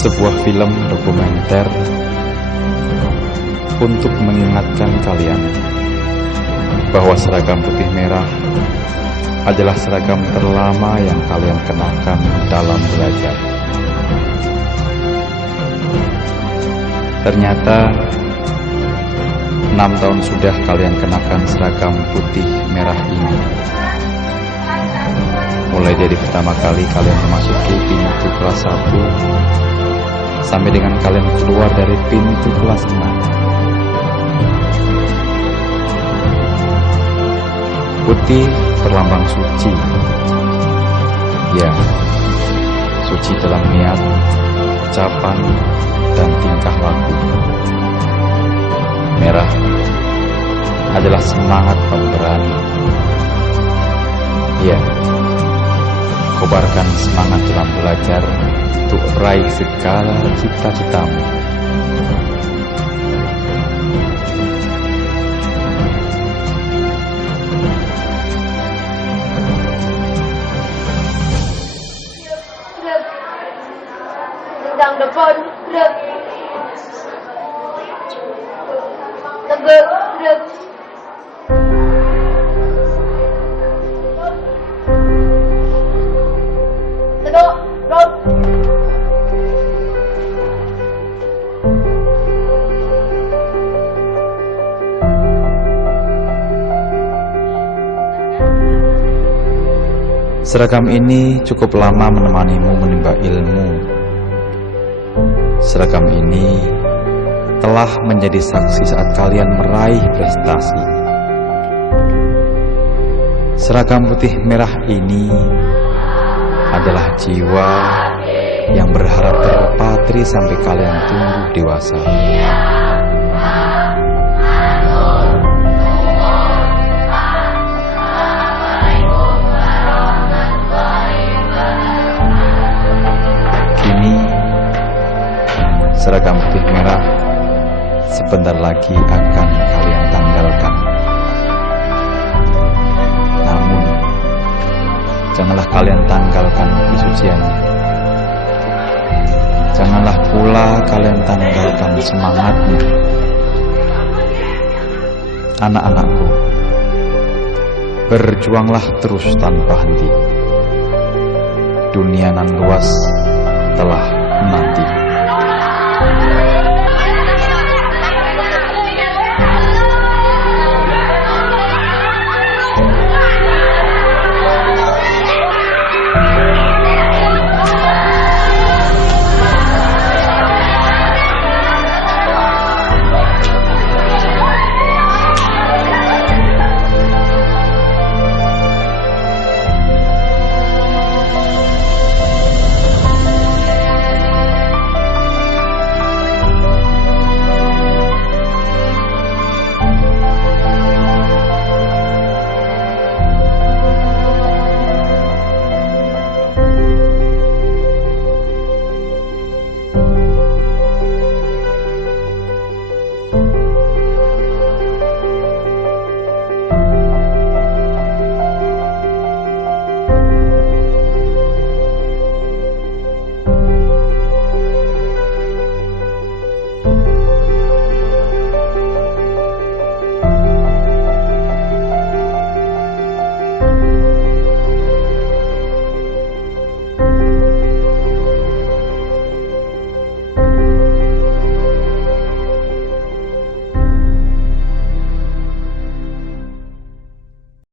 sebuah film dokumenter untuk mengingatkan kalian bahwa seragam putih merah adalah seragam terlama yang kalian kenakan dalam belajar. Ternyata 6 tahun sudah kalian kenakan seragam putih merah ini. Mulai dari pertama kali kalian memasuki pintu kelas 1 sampai dengan kalian keluar dari pintu kelas 6. Putih berlambang suci. Ya, suci dalam niat, ucapan, dan tingkah laku. Merah adalah semangat pemberani. Ya, kobarkan semangat dalam belajar untuk meraih segala cita-citamu. Đằng depan rực tegak rực tegak rực. Seragam ini cukup lama menemanimu menimba ilmu. Seragam ini telah menjadi saksi saat kalian meraih prestasi. Seragam putih merah ini adalah jiwa yang berharap terpatri sampai kalian tumbuh dewasa. Seragam putih merah sebentar lagi akan kalian tanggalkan. Namun, janganlah kalian tanggalkan kesuciannya. Janganlah pula kalian tanggalkan semangatnya. Anak-anakku, berjuanglah terus tanpa henti. Dunia nan luas telah menanti.